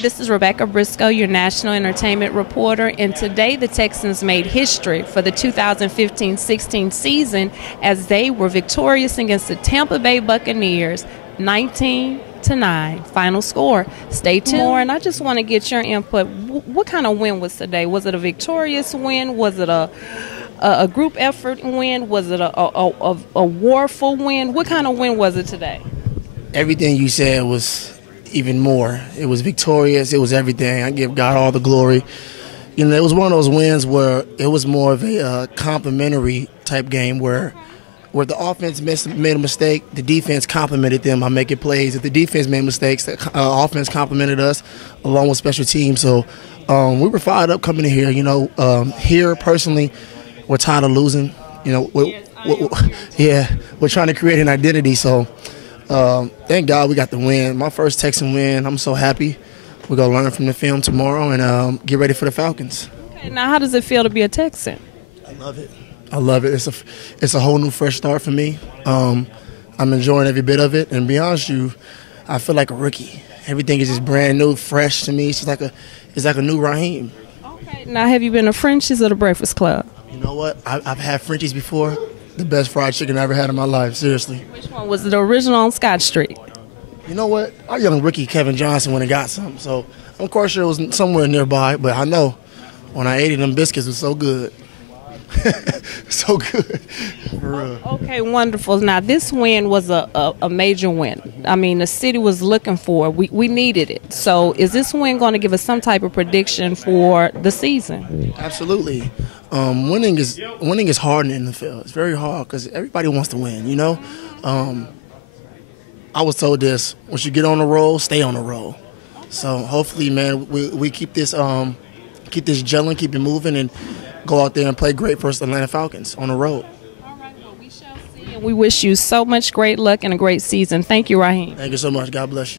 This is Rebecca Briscoe, your national entertainment reporter, and today the Texans made history for the 2015-16 season as they were victorious against the Tampa Bay Buccaneers, 19-9 final score. Stay tuned, and I just want to get your input. What kind of win was today? Was it a victorious win? Was it a group effort win? Was it a warful win? What kind of win was it today? Everything you said was even more. It was victorious. It was everything. I give God all the glory. You know, it was one of those wins where it was more of a complimentary type game where the offense made a mistake, the defense complimented them by making plays. If the defense made mistakes, the offense complimented us along with special teams. So we were fired up coming in here. You know, here personally, we're tired of losing. You know, we're trying to create an identity. So thank God we got the win. My first Texan win. I'm so happy. We're going to learn from the film tomorrow and get ready for the Falcons. Okay, now how does it feel to be a Texan? I love it. I love it. It's a whole new fresh start for me. I'm enjoying every bit of it. And to be honest with you, I feel like a rookie. Everything is just brand new, fresh to me. It's like a new Rahim. Okay, now have you been to Frenchie's or the Breakfast Club? You know what? I've had Frenchie's before. The best fried chicken I ever had in my life, seriously. Which one? Was it the original on Scott Street? You know what? Our young rookie, Kevin Johnson, went and got some. So I'm quite sure it was somewhere nearby, but I know when I ate it, them biscuits was so good. So good. For real. Okay, wonderful. Now, this win was a major win. I mean, the city was looking for it. We needed it. So is this win going to give us some type of prediction for the season? Absolutely. Winning is hard in the NFL. It's very hard because everybody wants to win, you know. I was told this: once you get on the roll, stay on the roll. So hopefully, man, we keep this gelling, keep it moving, and go out there and play great for the Atlanta Falcons on the road. All right, well, we shall see. And we wish you so much great luck and a great season. Thank you, Rahim. Thank you so much. God bless you.